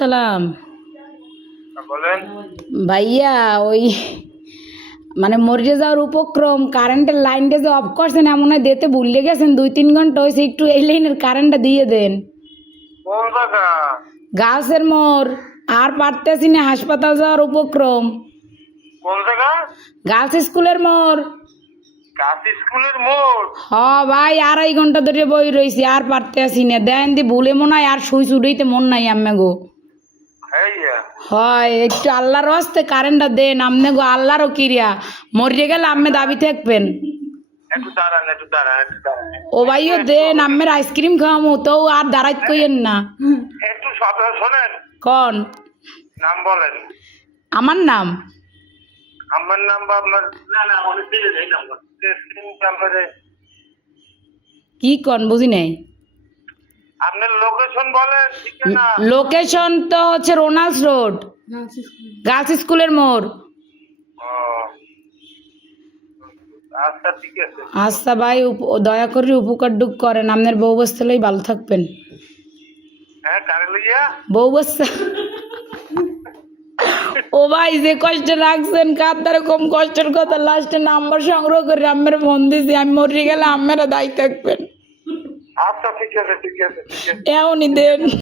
সালাম। বলেন। ভাইয়া ওই মানে মরে যাওয়ার উপক্রম, কারেন্টের লাইনটা যে অফ করছেন এমন হয় দিতে ভুলে গেছেন, 2-3 ঘন্টা হয়েছে, একটু এই লাইনের কারেন্টটা দিয়ে দেন। কোন জায়গা? গাছের মোড়, আর পারতেছি না, হাসপাতাল যাওয়ার উপক্রম। কোন জায়গা? গার্লস স্কুলের মোড়। কাশি স্কুলের মোড়। হ ভাই, 2.5 ঘন্টা ধরে বই রয়েছি, আর পারতেছি না। দেন দি ভুলে মনে হয় আর সুই চুড়াইতে মন নাই আম্মে গো। হ্যাঁ, হয় একটু আল্লাহর হস্তে কারেন্টটা দেন আমনে গো, আল্লাহরও কিরিয়া। মরিয়ে গেলে আম্মে দাবি থাকবেন। একটু দাঁড়ান। ও ভাইও দেন, আম্মের আইসক্রিম খাওয়ামু তো আর দাঁড়াইত কইেন না। একটু শোনেন। কন নাম বলেন। আমার নাম? আমার নাম বা আপনার? না অনেক দিলে এই নাম্বার নাম্বারে। কি কন বুঝি নাই। আপনার লোকেশন বলেন, ঠিকানা। লোকেশন তো হচ্ছে রোনাল্ডস রোড, গার্লস স্কুলের মোড়। ও, আচ্ছা ঠিক আছে। আচ্ছা ভাই, দয়া করে উপকার ডুক করেন, আপনার বউ বস্তালেই ভালো থাকবেন। হ্যাঁ, কারে লইয়া? বউ বস্তা। ও ভাই যে কষ্ট রাখছেন, কার দ্বারা কম কষ্টের কথা, লাস্টে নাম্বার সংগ্রহ করে আম্মের ফোন দিছি, আমি মরে গেলে আম্মেরা দায়ী থাকবেন। আচ্ছা ঠিক আছে। এমনই দেন।